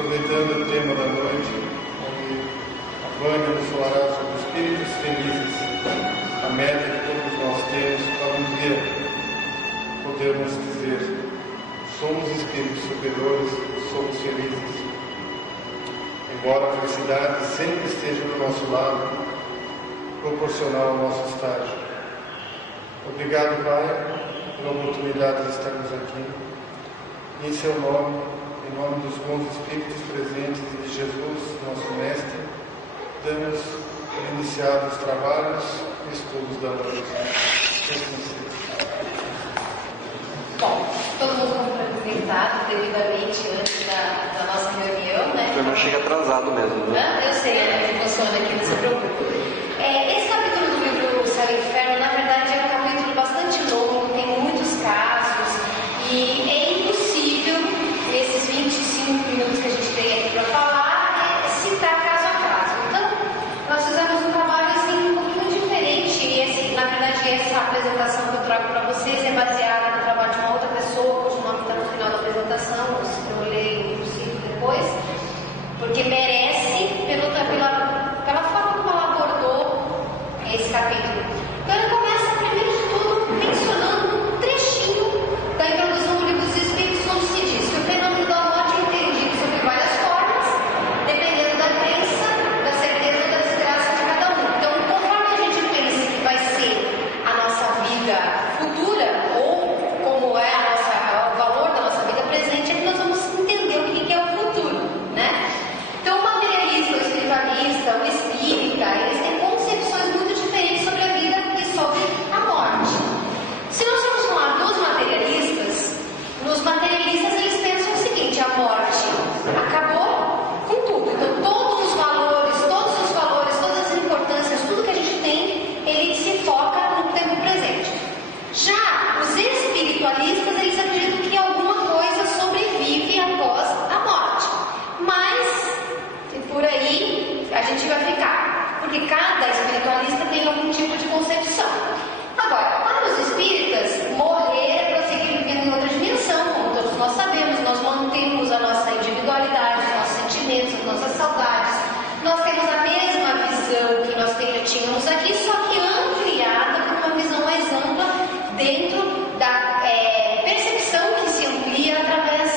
aproveitando o tema da noite, onde a Vânia nos falará sobre espíritos felizes, a meta que todos nós temos para um dia podermos dizer: somos espíritos superiores, somos felizes. Embora a felicidade sempre esteja do nosso lado, proporcional ao nosso estágio. Obrigado, Pai, pela oportunidade de estarmos aqui. Em seu nome, em nome dos bons espíritos presentes e de Jesus, nosso Mestre, damos por iniciados os trabalhos e estudos da noite. Bom, todo mundo cumprimentado devidamente antes da nossa reunião, né? Eu não chega atrasado mesmo, né? Eu sei, né? Que funciona aqui, não se preocupe. Esse capítulo do livro Céu e Inferno, na verdade, é um capítulo bastante longo, tem muitos casos, e é impossível, nesses 25 minutos que a gente tem aqui para falar, citar caso a caso. Então, nós fizemos um trabalho assim, um pouquinho diferente, e na verdade essa apresentação que eu trago para vocês é baseada no trabalho de uma outra pessoa, cujo nome está no final da apresentação, eu leio o cito depois, porque merece pela forma como ela abordou esse capítulo. Então ele começa, primeiro de tudo, mencionando um trechinho da introdução do Livro dos Espíritos, onde se diz que o fenômeno da morte é entendido sob várias formas, dependendo da crença, da certeza ou da desgraça de cada um. Então, conforme a gente pensa que vai ser a nossa vida futura, ou como é o valor da nossa vida presente, é que nós vamos entender o que é o futuro, né? Então, o materialista, o espiritualista, o espírita, eles têm concepções muito diferentes sobre a vida e sobre a morte. Se nós formos falar dos materialistas, nos materialistas eles pensam o seguinte: a morte acabou com tudo. Então, todos os valores, todas as importâncias, tudo que a gente tem, ele se foca no tempo presente. Já os espiritualistas, eles acreditam que alguma coisa sobrevive após a morte. Mas por aí a gente vai ficar, porque cada espiritualista tem algum tipo de concepção. Agora, para os espíritas, morrer é prosseguir vivendo em outra dimensão, como todos nós sabemos. Nós mantemos a nossa individualidade, os nossos sentimentos, as nossas saudades. Nós temos a mesma visão que nós tínhamos aqui, só que ampliada por uma visão mais ampla dentro da percepção que se amplia através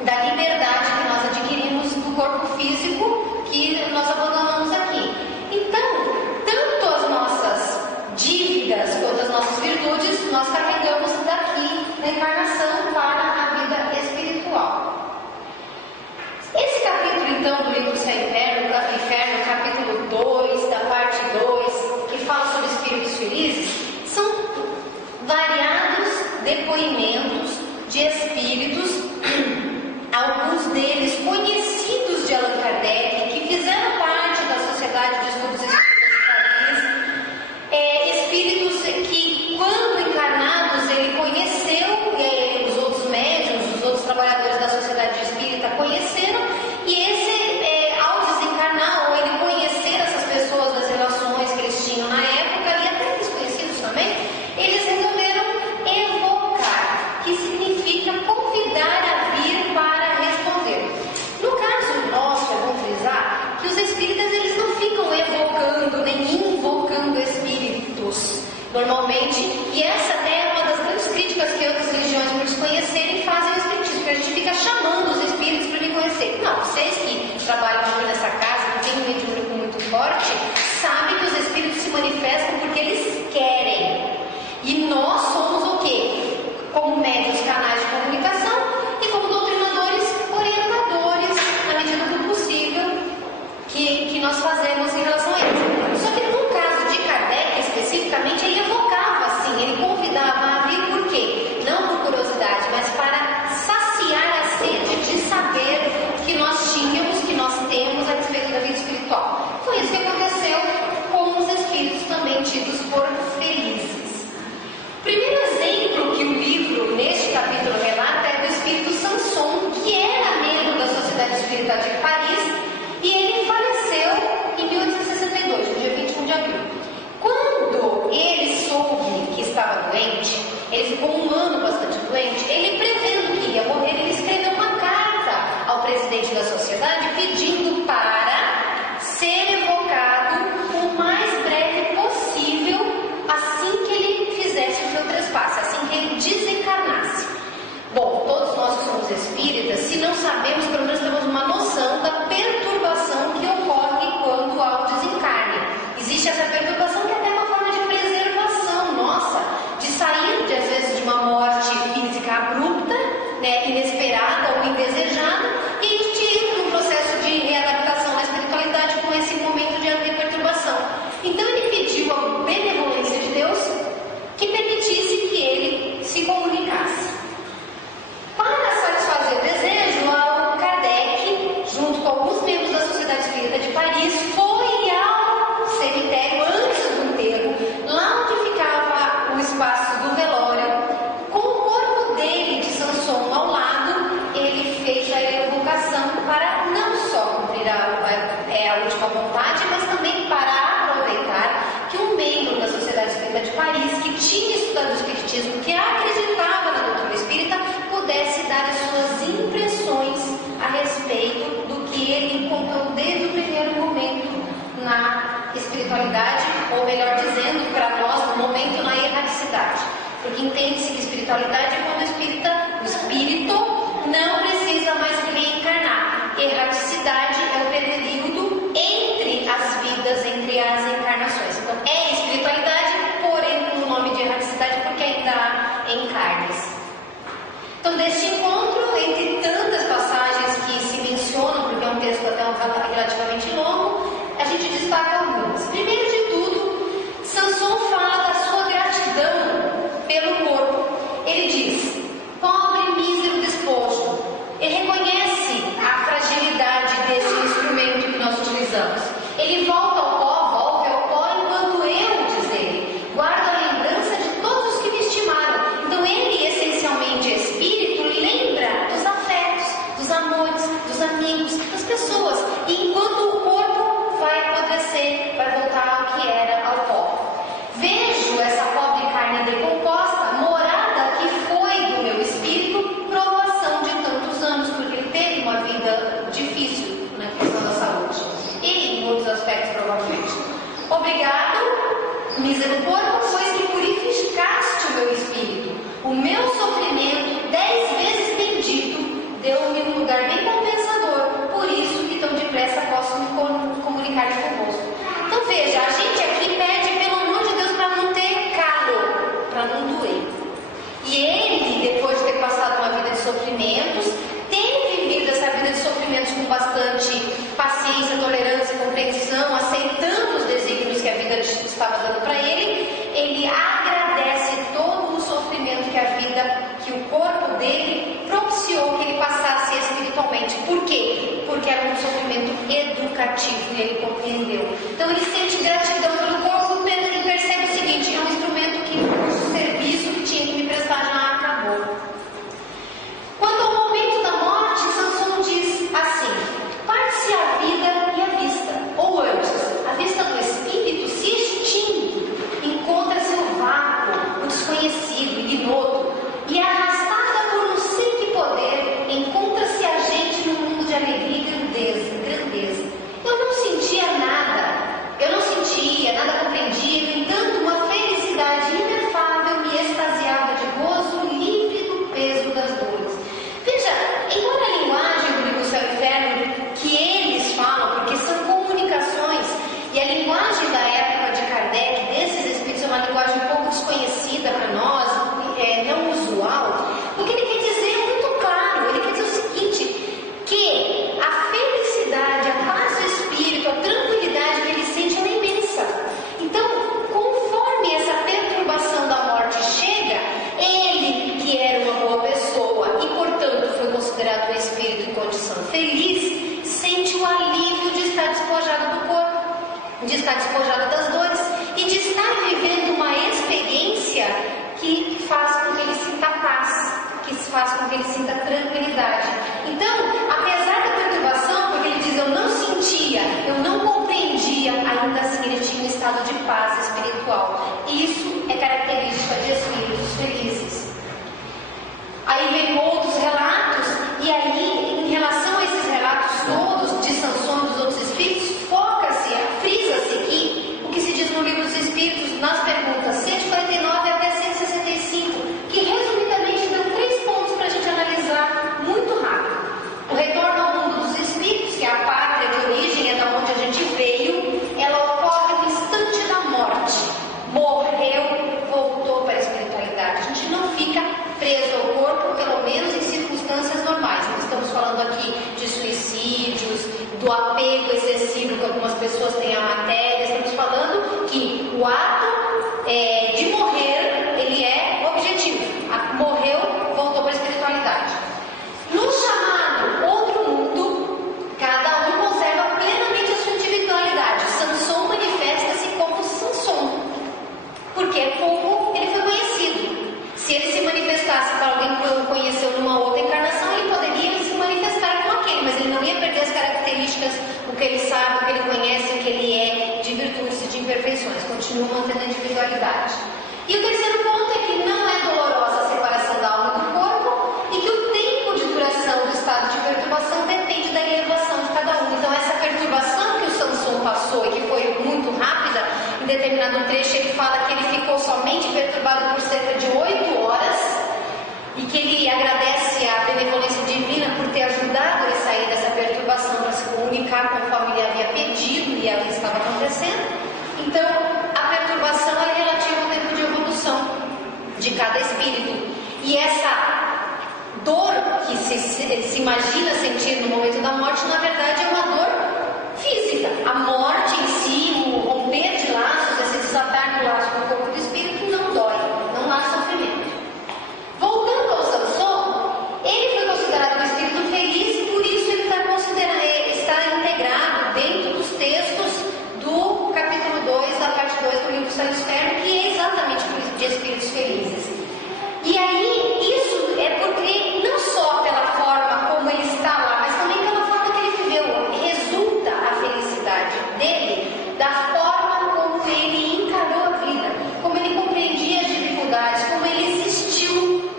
da liberdade que nós adquirimos do corpo físico que nós abandonamos aqui. Então, tanto as nossas dívidas quanto as nossas virtudes, nós carregamos daqui na encarnação para a vida espiritual. Esse capítulo, então, do livro Céu e Inferno, capítulo 2, da parte 2, que fala sobre espíritos felizes, são variados depoimentos de espíritos, alguns deles conhecidos de Allan Kardec, que fizeram parte da Sociedade de Estudos Espíritas de Paris, espíritos que, quando encarnados, ele conheceu, os outros médiuns, os outros trabalhadores da Sociedade Espírita conheceram, e ao desencarnar, ou ele conhecer essas pessoas, as relações que eles tinham na época, e até desconhecidos também, eles resolveram evocar, que significa convidar a vir para responder. No caso nosso, é bom frisar que os espíritas, eles não ficam evocando nem invocando espíritos normalmente, e essa até é uma das grandes críticas que outras religiões, por desconhecerem, fazem ao espiritismo, porque a gente fica chamando os espíritos para vir conhecer. Não, vocês que trabalham aqui nessa casa, que tem um mediúnico muito forte, sabem que os espíritos se manifestam porque eles querem. E nós somos o quê? Como médios, canais de comunicação, e como doutrinadores, orientadores, na medida do possível, que nós fazemos em relação a eles. Só que no caso de Kardec, especificamente, ele evocava assim, ele convidava a vir por quê? Não por curiosidade, mas para saciar a sede de saber que nós tínhamos, que nós temos a respeito da vida espiritual. Foi isso que aconteceu com os espíritos também tidos por felizes. O primeiro exemplo que o livro, neste capítulo, relata é do espírito Sanson, que era membro da Sociedade Espírita de Paris, e ele faleceu em 1862, no dia 21 de abril. Quando ele soube que estava doente, ele ficou um ano bastante doente, ele prevendo que ia morrer, ele escreveu uma carta ao presidente da sociedade pedindo para ser evocado o mais breve possível assim que ele fizesse o seu trespasse, assim que ele desencarnasse. Bom, todos nós que somos espíritas, se não sabemos, pelo menos temos uma noção da perturbação que ocorre quando há o desencarne. Existe essa perturbação que é até uma forma de preservação nossa, de sair, às vezes, de uma morte física abrupta, né, inesperada ou indesejada, e ir para um processo de readaptação na espiritualidade com esse momento de perturbação. Então ele pediu a benevolência de Deus que permitisse que ele se comunicasse. Para satisfazer o desejo, o Kardec, junto com alguns membros da Sociedade Espírita de Paris, foi ao cemitério antes do enterro, lá onde ficava o espaço do velório, com o corpo dele, de Sanson, ao lado. Ele fez a evocação para não só cumprir a última vontade, mas também para aproveitar que um membro da Sociedade Espírita de Paris, que tinha estudado o Espiritismo, que acreditava na doutrina espírita, pudesse dar as suas impressões a respeito do que ele encontrou desde o primeiro momento na espiritualidade, ou melhor dizendo, para nós, no momento na erraticidade. Porque entende-se que espiritualidade é quando o espírito não precisa mais reencarnar. Erraticidade é o período entre as vidas, entre as encarnações. Então, é espiritualidade, porém, no nome de erraticidade, porque ainda há encarnes. Então, deste encontro, entre tantas passagens que se mencionam, porque é um texto até relativamente longo, a gente destaca algumas. Primeiro de tudo, Sanson fala da sua gratidão pelo corpo. Ele diz: pobre, mísero despojo. Ele reconhece a fragilidade desse instrumento que nós utilizamos. Ele volta ao pó enquanto eu, diz ele, guardo a lembrança de todos os que me estimaram. Então ele, essencialmente espírito, lembra dos afetos, dos amores, dos amigos, das pessoas. E enquanto o corpo vai apodrecer, vai voltar ao que era, ao pó. Vejo essa pobre carne decomposta, morada que foi do meu espírito, provação de tantos anos, porque ele teve uma vida difícil na questão da saúde. E em outros aspectos, provavelmente. Obrigado, mísero corpo, pois que purificaste o meu espírito. O meu sofrimento, 10 vezes bendito, deu-me um lugar bem compensador. Por isso que tão depressa posso me comunicar convosco. Então veja, a gente aqui pede pelo amor de Deus para não ter calo, para não doer. E ele, depois de ter passado uma vida de sofrimentos, tem vivido essa vida de sofrimentos com bastante paciência, tolerância, compreensão, aceitando os desígnios que a vida estava dando para ele. Ele agradece todo o sofrimento que o corpo dele propiciou que ele passasse espiritualmente. Por quê? Porque era um sofrimento educativo e ele compreendeu. Então ele sente gratidão pelo corpo, ele percebe o seguinte: é um instrumento que o serviço que tinha que me prestar já acabou. Quanto ao momento da morte, Sanson diz assim: parte-se a vida e a vista, ou antes, a vista do espírito se extingue, encontra-se o vácuo, o desconhecido, ignoto, e arrastada por um sei que poder, encontra-se a gente num mundo de alegria e grandeza. Eu não sentia nada compreendia, no entanto, uma felicidade inefável me extasiava de gozo, livre do peso das dores. Veja, embora a linguagem do livro Céu e Inferno, que eles falam, porque são comunicações, e a linguagem da época de Kardec, desses espíritos, é uma linguagem um pouco desconhecida para nós, não usual, o que ele quer dizer é muito claro. Ele quer dizer o seguinte: que a felicidade, a paz do espírito, a tranquilidade que ele sente é imensa. Então, conforme essa perturbação da morte chega, ele, que era uma boa pessoa e, portanto, foi considerado um espírito em condição feliz, sente o alívio de estar despojado do corpo, de estar despojado das dores e de estar vivendo uma experiência que faz com que ele sinta paz, que faz com que ele sinta tranquilidade. Então, apesar da perturbação, porque ele diz: eu não sentia, eu não compreendia, ainda assim ele tinha um estado de paz espiritual. Isso é característica de espíritos felizes. Aí vem outros relatos, e aí, em relação a esses do apego excessivo que algumas pessoas têm à matéria. Estamos falando que o ato de morrer, ele é objetivo. Morreu, voltou para a espiritualidade. No chamado outro mundo, cada um conserva plenamente a sua individualidade. Samson manifesta-se como Samson, porque é como ele foi conhecido. Se ele se manifestasse para alguém que o conheceu numa outra encarnação, ele poderia se manifestar com aquele, mas ele não ia perder as características, o que ele sabe, o que ele conhece, o que ele é, de virtudes e de imperfeições. Continua mantendo a individualidade. E o terceiro ponto é que não é dolorosa a separação da alma do corpo e que o tempo de duração do estado de perturbação depende da elevação de cada um. Então essa perturbação que o Samson passou e que foi muito rápida, em determinado trecho ele fala que ele ficou somente perturbado por cerca de 8 horas e que ele agradece a benevolência divina por ter ajudado ele a sair dessa perturbação para se comunicar conforme ele havia pedido e ali estava acontecendo. Então a perturbação é relativa ao tempo de evolução de cada espírito. E essa dor que se imagina sentir no momento da morte, na verdade é uma dor física. A morte em si, o romper de laços, esse desatar do laço do corpo e do espírito não dói, não há sofrimento. Voltando ao Samson, ele foi considerado um espírito feliz e por isso ele está integrado dentro dos textos do capítulo 2, da parte 2 do livro Céu e Inferno, que é exatamente de espíritos felizes. E aí, isso é porque não só pela forma como ele está lá, mas também pela forma que ele viveu. Resulta a felicidade dele da forma como ele encarou a vida, como ele compreendia as dificuldades, como ele existiu.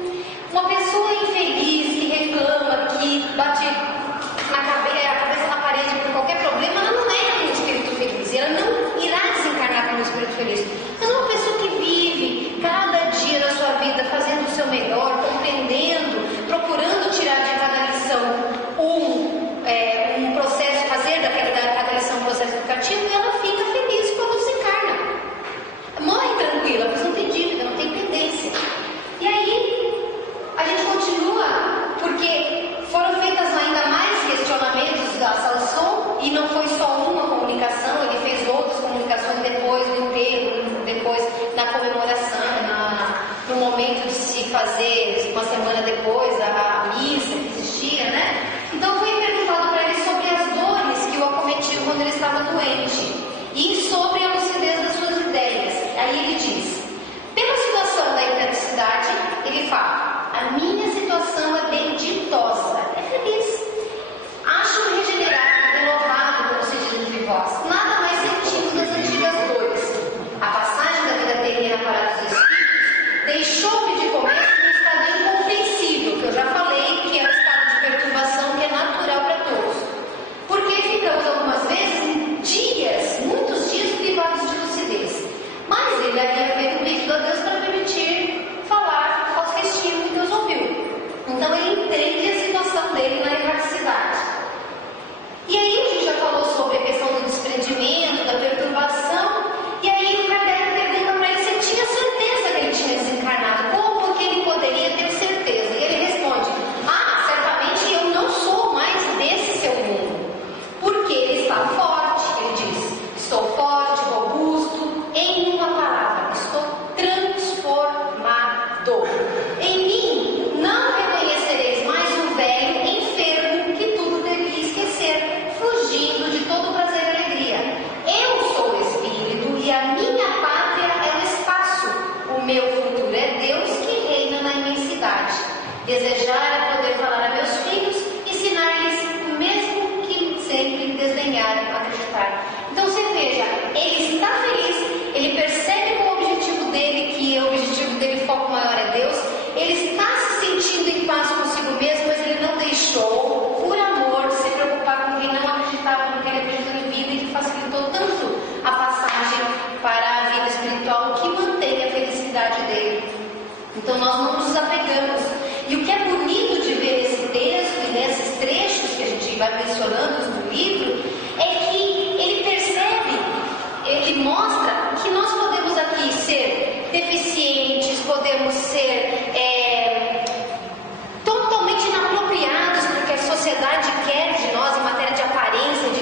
Uma pessoa infeliz que reclama, que bate a cabeça na parede por qualquer problema, ela não é um espírito feliz, ela não irá desencarnar como um espírito feliz. Ela é uma pessoa que vive cada dia da sua vida fazendo o seu melhor, compreendendo, procurando tirar de cada lição um processo, fazer cada lição um processo educativo, e ela fica feliz quando desencarna. Morre tranquila, mas não tem dívida, não tem pendência. E aí a gente continua, porque foram feitas ainda mais questionamentos da Samson, e não foi só uma comunicação, ele fez outras comunicações depois do enterro, depois na comemoração, no momento de se fazer, uma semana depois, a missa que existia, né? Então foi perguntado para ele sobre as dores que o acometiam quando ele estava doente e sobre a lucidez das suas ideias. Aí ele diz, pela situação da infelicidade, ele fala, a minha situação é bem ditosa, é feliz. Acho-me regenerado, renovado, como se diz entre vós. Nada mais sentimos das antigas dores. A passagem da vida terrena para os espíritos deixou-me de comer num estado incompreensível, que eu já falei, que é um estado de perturbação que é natural para todos. Porque ficamos algumas vezes muitos dias privados de lucidez. Mas ele havia feito um pedido a Deus para permitir falar aos que estimam e Deus ouviu. Então ele entende a situação dele na erraticidade. E aí a gente já falou sobre a questão do desprendimento, da perturbação, e aí o Kardec pergunta para ele se ele tinha certeza que ele tinha desencarnado, como que ele poderia ter certeza? E ele responde, certamente eu não sou mais desse seu mundo, porque ele está forte, ele diz, estou forte, robusto, em uma palavra, estou transformado. Em mim não reconhecereis mais um velho enfermo que tudo devia esquecer, fugindo de todo prazer e alegria. Eu sou o Espírito e a minha pátria é o espaço. O meu futuro é Deus que reina na imensidade. Desejar é poder falar a meus filhos, ensinar-lhes o mesmo que sempre desdenharam acreditar. Então você veja, ele está feliz, ele percebe com o objetivo dele, que o objetivo dele, o foco maior é Deus, ele está se sentindo em paz consigo mesmo, mas ele não deixou, por amor, de se preocupar com quem não acreditava no que ele acreditou em vida e que facilitou tanto a passagem para a vida espiritual, que mantém a felicidade dele. Então nós não nos desapegamos. E o que é bonito de ver esse texto e nesses trechos que a gente vai mencionando no livro, é que ele percebe, ele mostra que nós podemos aqui ser deficientes, podemos ser totalmente inapropriados porque a sociedade quer de nós em matéria de aparência, de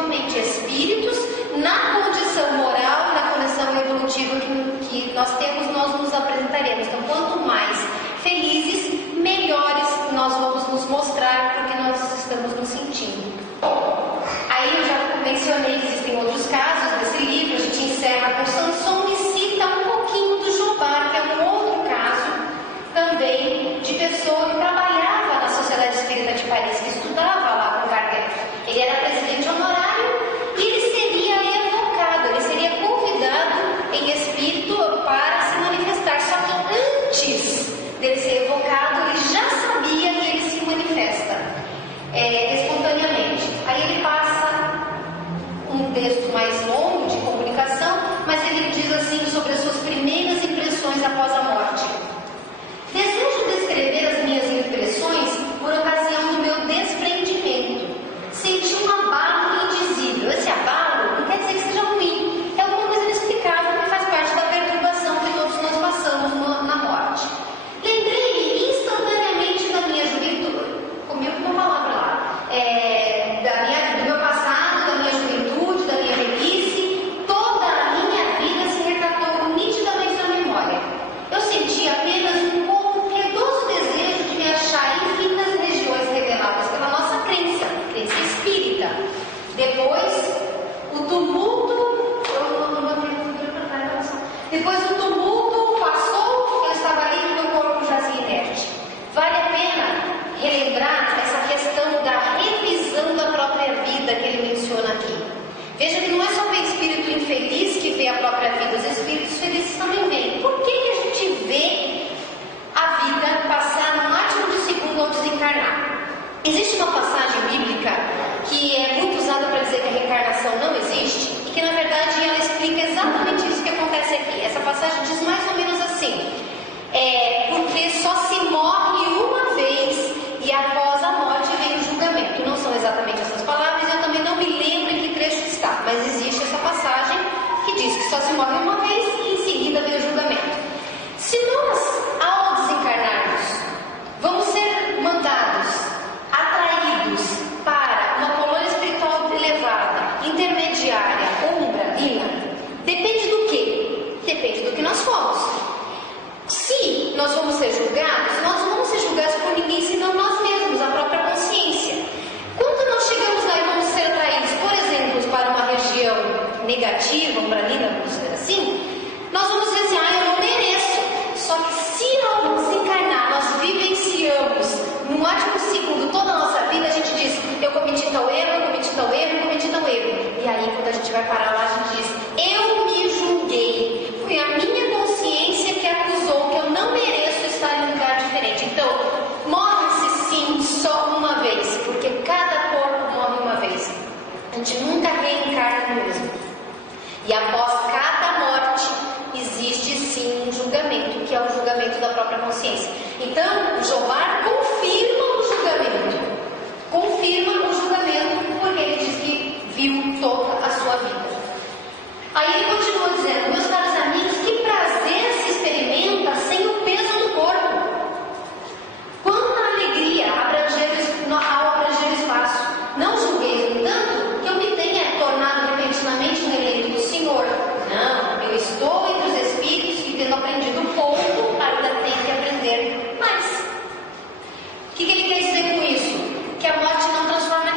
efetivamente espíritos na condição moral, na condição evolutiva que nós temos, nós nos apresentaremos. Então, quanto mais felizes, melhores nós vamos nos mostrar, porque nós estamos nos sentindo. Aí eu já mencionei que existem outros casos desse livro. A gente encerra com Samson e cita um pouquinho do Jobá, que é um outro caso também de pessoa que trabalhava na Sociedade Espírita de Paris, que estudava lá com Kardec. Ele era presidente honorário e ele seria evocado, ele seria convidado em espírito para se manifestar. Só que antes dele ser evocado, ele já sabia que ele se manifesta espontaneamente. Aí ele passa um texto mais longo de comunicação, mas ele diz assim sobre as suas primeiras impressões após a morte. Desejo descrever as minhas impressões por ocasião do meu desprendimento. Senti um abalo indizível. Esse abalo não quer dizer que seja ruim, é alguma coisa inexplicável que faz parte da perturbação que todos nós passamos na morte. Lembrei-me instantaneamente da minha juventude, comigo com uma palavra lá, do meu passado, da minha juventude, da minha velhice. Toda a minha vida se retratou nitidamente na memória. Eu senti apenas um piedoso desejo de me achar em infinitas regiões reveladas pela nossa crença espírita. Depois, o tumulto passou, eu estava ali e meu corpo jazia inerte. Vale a pena relembrar essa questão da revisão da própria vida que ele menciona aqui. Veja que não é só o espírito infeliz que vê a própria vida, os espíritos felizes também veem. Por que a gente vê a vida passar no máximo de segundo ao desencarnar? Existe uma passagem bíblica que é muito usada para dizer que a reencarnação não existe e que na verdade ela explica exatamente isso que acontece aqui. Essa passagem diz mais ou menos assim: porque só se morre uma vez e após a morte vem o julgamento. Não são exatamente essas palavras, eu também não me lembro em que trecho está, mas existe essa passagem que diz que só se morre uma vez e em seguida vem o julgamento. Se nós, ao desencarnarmos, vamos ser mandados, atraídos para uma colônia espiritual elevada, intermediária ou umbralina, depende do quê? Depende do que nós fomos. Se nós vamos ser julgados, nós não vamos ser julgados por ninguém senão nós mesmos, a própria consciência. Quando nós chegamos lá e vamos ser atraídos, por exemplo, para uma região negativa, umbralina, vamos dizer assim, nós vamos dizer assim: eu não mereço. Só que se ao desencarnar nós vivenciamos num último segundo toda a nossa vida, a gente diz: eu cometi tal erro, eu cometi tal erro, eu cometi tal erro. E aí quando a gente vai parar lá, a gente diz: eu me julguei. Foi a minha consciência que acusou que eu não mereço estar em um lugar diferente. Então, morre-se sim só uma vez, porque cada corpo morre uma vez. A gente nunca reencarna no mesmo. E após cada morte, existe sim um julgamento, que é o julgamento da própria consciência. Então, o Jobá confirma o julgamento. Confirma o julgamento, porque ele diz que viu toda a sua vida. Aí ele continua dizendo: meus caros amigos, que prazer se experimenta sem o peso do corpo. Quanta alegria ao abranger o espaço. Não julgueis, no entanto, que eu me tenha tornado repentinamente um eleito do Senhor. Não, eu estou entre os espíritos e, tendo aprendido pouco, ainda tenho que aprender mais. O que ele quer dizer com isso? Que a morte não transforma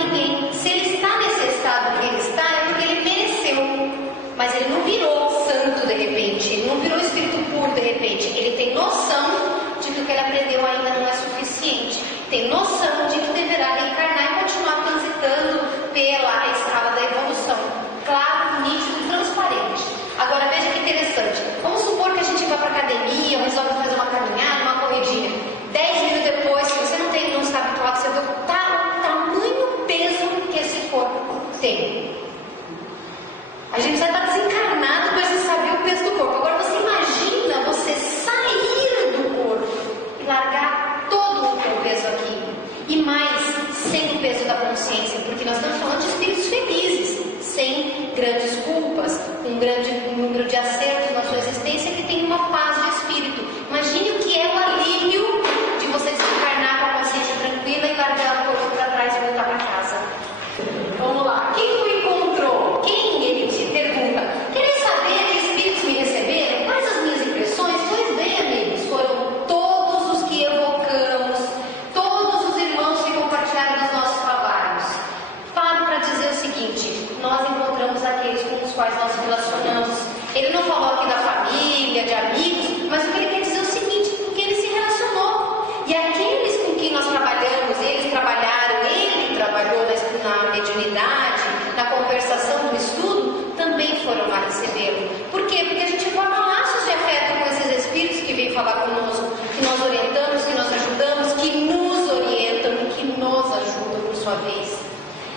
quais nós nos relacionamos. Ele não falou aqui da família, de amigos, mas o que ele quer dizer é o seguinte, porque ele se relacionou. E aqueles com quem nós trabalhamos, eles trabalharam, ele trabalhou na mediunidade, na conversação, no estudo, também foram lá recebê-lo. Por quê? Porque a gente forma laços de afeto com esses espíritos que vêm falar conosco, que nós orientamos, que nós ajudamos, que nos orientam e que nos ajudam por sua vez.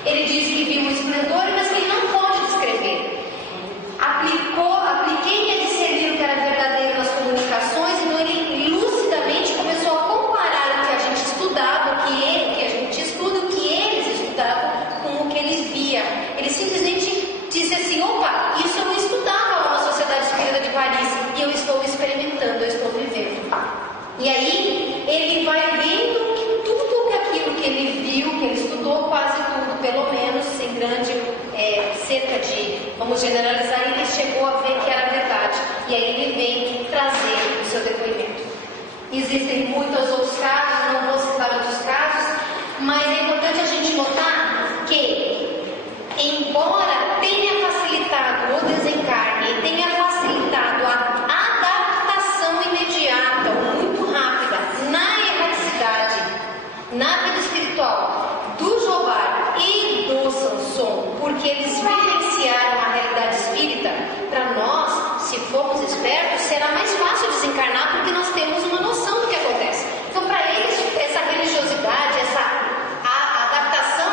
Ele diz que viu um esplendor, mas que ele não pode descrever. Apliquei a discernir o que era verdadeiro nas comunicações, então ele lucidamente começou a comparar o que a gente estudava, o que a gente estuda, o que eles estudavam, com o que eles via. Ele simplesmente disse assim, opa, isso eu não estudava lá na Sociedade Espírita de Paris, e eu estou experimentando, eu estou vivendo. E aí, ele vai vendo que tudo aquilo que ele viu, que ele estudou, quase tudo, pelo menos, sem grande, cerca de, vamos generalizar, ele chegou a ver que era verdade. E aí ele vem trazer o seu depoimento. Existem muitos outros casos, não vou citar outros casos, mas é importante a gente notar que, embora tenha facilitado o desencarne, tenha facilitado a adaptação imediata, muito rápida, na erraticidade, na vida espiritual, do Jobar e do Sanson, porque eles vivenciaram a realidade espírita, para nós, se formos espertos, será mais fácil desencarnar, porque nós temos uma noção do que acontece. Então, para eles, essa religiosidade, a adaptação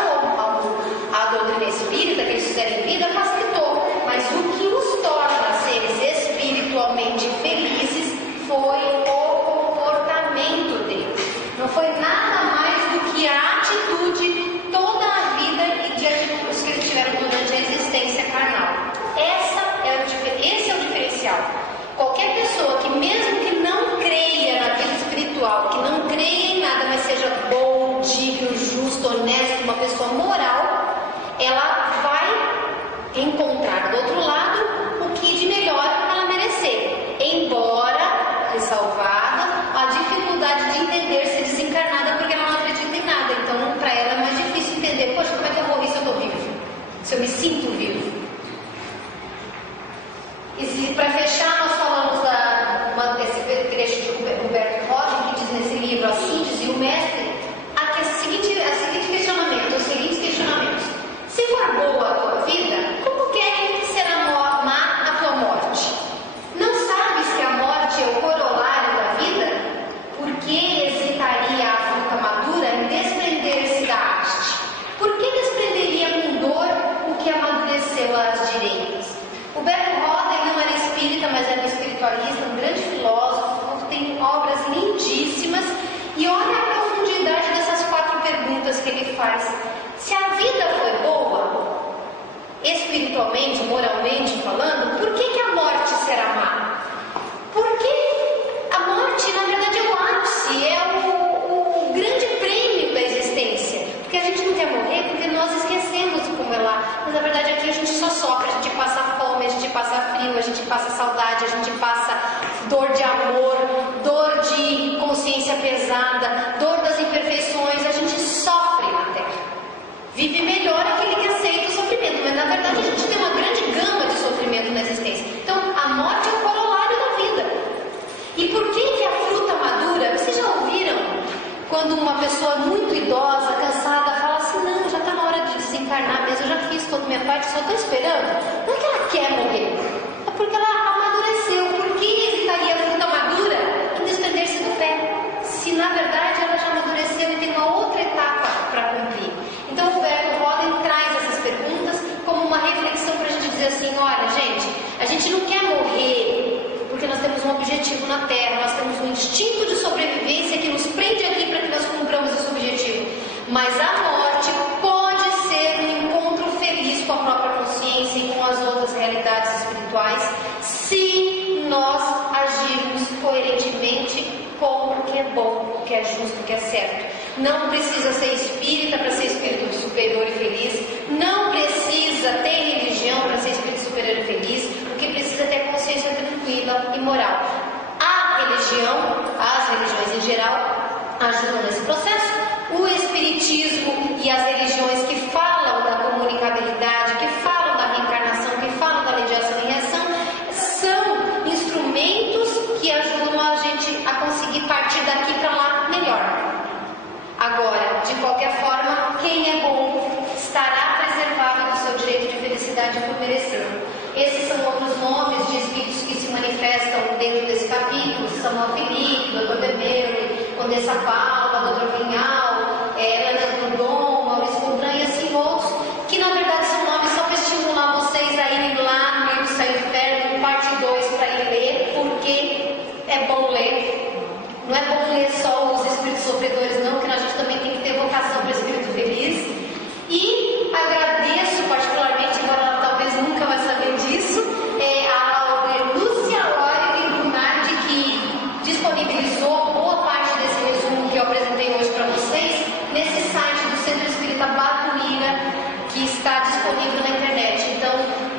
à doutrina espírita que eles fizeram em vida facilitou, mas o que os torna seres espiritualmente felizes foi o comportamento deles. Não foi nada mais do que a atitude toda a vida e de atitudes que eles tiveram durante a existência carnal. Esse é o diferencial. Qualquer pessoa que, mesmo que não creia na vida espiritual, que não creia em nada, mas seja bom, digno, justo, honesto, uma pessoa moral, ela vai encontrar do outro lado o que de melhor ela merecer. Embora, ressalvada, a dificuldade de entender ser desencarnada, porque ela não acredita em nada. Então, para ela é mais difícil entender, poxa, como é que eu morri se eu estou vivo? Se eu me sinto vivo? E para fechar, nós falamos desse trecho de Humberto Roth, que diz nesse livro A Síntese, o mestre, os seguintes questionamentos. Se for boa a tua vida, como quer que será má a tua morte? Não sabes que a morte é o corolário da vida? Por que hesitaria a fruta madura em desprender-se da haste? Por que desprenderia com dor o que amadureceu às direitas? Humberto Roth não era espírita, mas era um espiritualista, um grande filósofo, tem obras lindíssimas, e olha a profundidade dessas 4 perguntas que ele faz. Se a vida foi boa, espiritualmente, moralmente falando, por que a morte será má? Porque a morte, na verdade, é o ápice, é o grande prêmio da existência. Porque a gente não quer morrer porque nós esquecemos como é lá. Mas na verdade aqui a gente só sofre, a gente passa fome, a gente passa frio, a gente passa saudade, a gente passa dor de amor, dor de consciência pesada, dor das imperfeições, a gente sofre na Terra. Vive melhor aquele que aceita o sofrimento, mas na verdade a gente tem uma grande gama de sofrimento na existência. Então a morte é o corolário da vida. E por que a fruta madura? Vocês já ouviram quando uma pessoa muito idosa, cansada, fala assim, não, já está na hora de desencarnar mesmo, eu já fiz toda a minha parte, só estou esperando. Não é que ela quer morrer, é porque ela amadureceu. Por que hesitaria a fruta madura em desprender-se do pé? Se na verdade ela já amadureceu e tem uma outra etapa para cumprir. Então o Humberto Roth traz essas perguntas como uma reflexão para a gente dizer assim, olha gente, a gente não quer morrer porque nós temos um objetivo na Terra, nós temos um instinto de sobrevivência que nos prende aqui para que nós cumpramos esse objetivo. Mas a morte pode ser um encontro feliz com a própria consciência e com as outras realidades espirituais, se nós agirmos coerentemente com o que é bom, o que é justo, o que é certo. Não precisa ser espírita para ser espírito superior e feliz, não precisa ter religião para ser espírito superior e feliz, o que precisa é ter consciência tranquila e moral. A religião, as religiões em geral, ajudam nesse processo. O espiritismo e as religiões que falam da comunicabilidade, que falam da reencarnação, que falam da lei de necessidade por merecer. Esses são outros nomes de espíritos que se manifestam dentro desse capítulo: Samuel Felipe, Dr. Bebeu, Condessa Paula, Dr. Vinhal, Leonardo Dom, Maurício Contran e assim outros, que na verdade são nomes só para estimular vocês a irem lá no livro Céu e Inferno, parte 2, para ir ler, porque é bom ler. Não é bom ler só os espíritos sofredores, não, porque a gente também tem que ter vocação para o espírito feliz. E agradeço particularmente, embora ela talvez nunca vai saber disso, a Lúcia Lória Lunardi, que disponibilizou boa parte desse resumo que eu apresentei hoje para vocês nesse site do Centro Espírita Batuíra, que está disponível na internet. Então,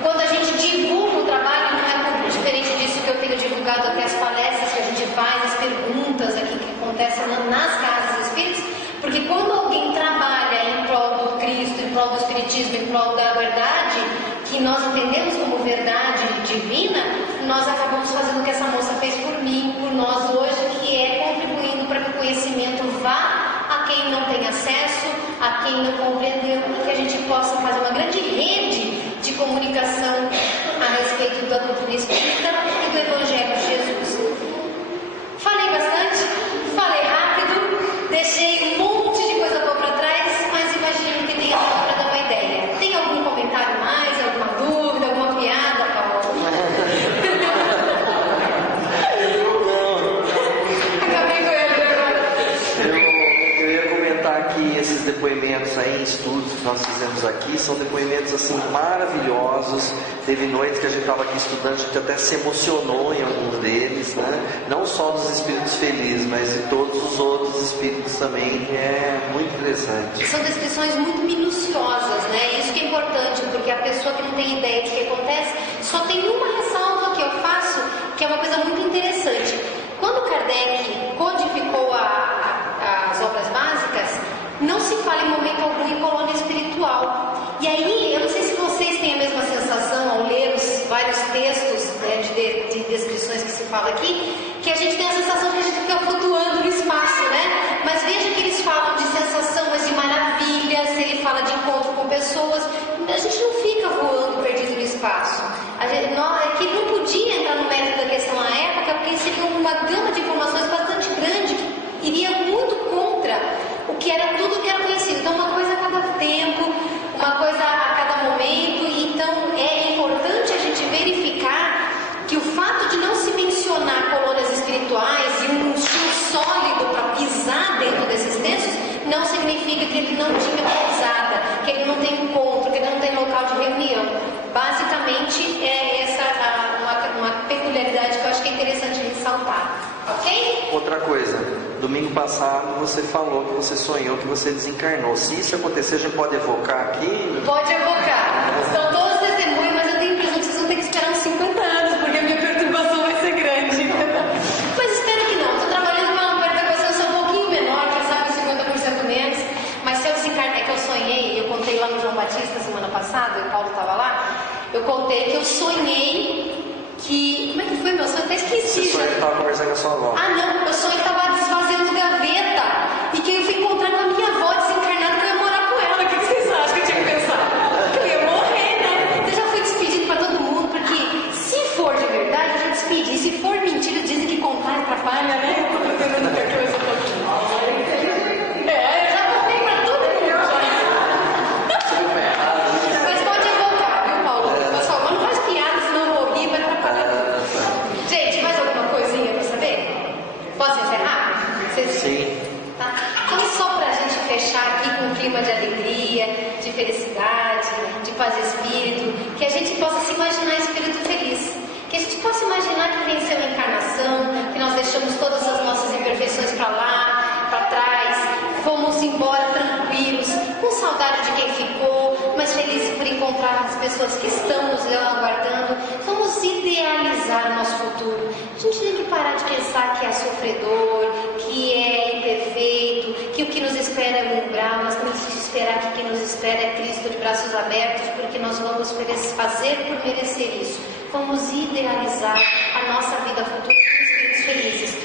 quando a gente divulga o trabalho, não é muito diferente disso que eu tenho divulgado até as palestras que a gente faz, as perguntas aqui que acontecem nas casas espíritas, porque quando alguém trabalha em prol do Cristo, em prol do Espiritismo, em prol da verdade, que nós entendemos como verdade divina, nós acabamos fazendo o que essa moça fez por mim, por nós hoje, que é contribuindo para que o conhecimento vá a quem não tem acesso, a quem não compreendeu, e que a gente possa fazer uma grande rede de comunicação a respeito da doutrina espírita e do Evangelho de Jesus. Falei bastante, falei rápido, deixei um monte de coisa boa para trás, mas imagino que tenha dado para dar uma ideia. Tem algum comentário mais, alguma dúvida, alguma piada, Paulo? Acabei com ele. Eu ia comentar que esses depoimentos aí, estudos que nós fizemos aqui, são depoimentos assim maravilhosos. Teve noites que a gente estava aqui estudando, a gente até se emocionou em alguns deles, né? Não só dos espíritos felizes, mas de todos os outros espíritos também. É muito interessante. São descrições muito minuciosas, né? Isso que é importante, porque a pessoa que não tem ideia do que acontece, só tem uma ressalva que eu faço, que é uma coisa muito interessante. Quando Kardec codificou as obras básicas, não se fala em momento algum em colônia espiritual. E aí, eu não sei se vocês têm a mesma sensação ao ler os vários textos, né, de descrições que se fala aqui, que a gente tem a sensação que a gente fica flutuando no espaço, né? Mas veja que eles falam de sensação, mas de maravilhas, ele fala de encontro com pessoas. A gente não fica voando perdido no espaço. Que não podia entrar no mérito da questão à época, porque seria uma gama de informações bastante grande, que iria muito contra o que era tudo que era conhecido. Então, uma coisa a cada tempo, uma coisa a cada momento. Então, é importante a gente verificar que o fato de não se mencionar colônias espirituais e um chão sólido para pisar dentro desses textos, não significa que ele não tinha pousada, que ele não tem encontro, que ele não tem local de reunião. Basicamente, é essa uma peculiaridade que eu acho que é interessante ressaltar. Ok? Outra coisa, domingo passado você falou que você sonhou que você desencarnou. Se isso acontecer, a gente pode evocar aqui? Pode evocar. São todos testemunhos, mas eu tenho a impressão que vocês vão ter que esperar uns 50 anos, porque a minha perturbação vai ser grande. Mas espero que não. Estou trabalhando com uma perturbação um pouquinho menor, quem sabe 50% menos. Mas se eu desencarnar, é que eu sonhei, eu contei lá no João Batista semana passada, e o Paulo estava lá, eu contei que eu sonhei que... Como é que foi meu sonho? Eu até esqueci. Você sonhou que estava conversando com a sua avó. Ah, não. Eu sonhei que estava desfazendo gaveta e que eu fui encontrar com a minha avó desencarnada, que eu ia morar com ela. O que vocês acham que eu tinha que pensar? Que eu ia morrer, né? Eu já fui despedindo para todo mundo, porque se for de verdade, eu já despedi. Se for mentira, dizem que contar atrapalha, né? Eu tô fazendo muita coisa pra mim. Eu já contei para todo mundo já. Mas pode evocar, viu, Paulo? Pessoal, mas não faz piada, senão eu vou rir, vai atrapalhar. Gente, mais alguma coisinha para saber? Posso encerrar? Sim. Tá? Então, só para a gente fechar aqui com um clima de alegria, de felicidade, de paz de espírito, que a gente possa se imaginar espírito feliz. Que a gente possa imaginar que venceu a encarnação, que nós deixamos todas as nossas imperfeições para lá, para trás, fomos embora tranquilos, com saudade de quem ficou, mas felizes por encontrar as pessoas que estão nos aguardando. Vamos idealizar o nosso futuro. A gente tem que parar de pensar que é sofredor, que é imperfeito, que o que nos espera é um umbral. Nós temos que esperar que o que nos espera é Cristo de braços abertos, porque nós vamos fazer por merecer isso. Vamos idealizar a nossa vida futura com espíritos felizes.